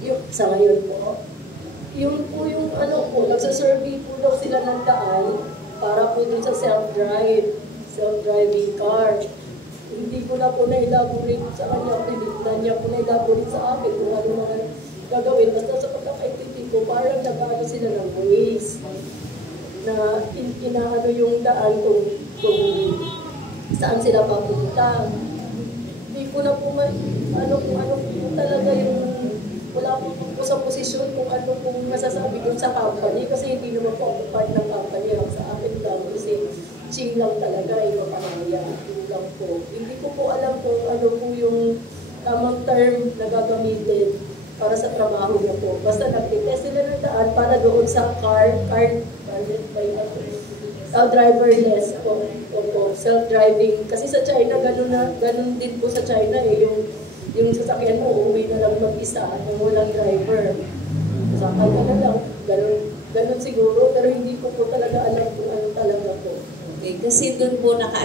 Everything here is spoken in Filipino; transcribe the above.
Yung, sa ngayon po, yung po yung ano po, nagsasurvey po daw sila ng daan para po dun sa self-driving car. Hindi ko na po na-elaborate sa kanya, pinignan niya po na-elaborate sa akin kung ano mga gagawin. Basta sa pagkakaintindi ko, parang nag-ano sila ng ways na inaano yung daan kung saan sila papunta. Hindi ko na po kung ano po talaga yung wala po sa posisyon kung ano pong masasabi dun sa company kasi hindi naman po ako part ng company lang sa akin lang kasi ching lang talaga yung pamilya. Yun lang po. Hindi ko po alam kung ano po yung tamang term na gagamitin para sa trabaho niya po. Basta nag-test sila ng daan para doon sa driverless po, self-driving. Kasi sa China, ganun din po sa China eh, yung sasakyan mo, uuwi na lang mag-isa at walang driver. Sakal ka na lang, ganun siguro, pero hindi ko po talaga alam kung ano talaga po. Okay, kasi doon po naka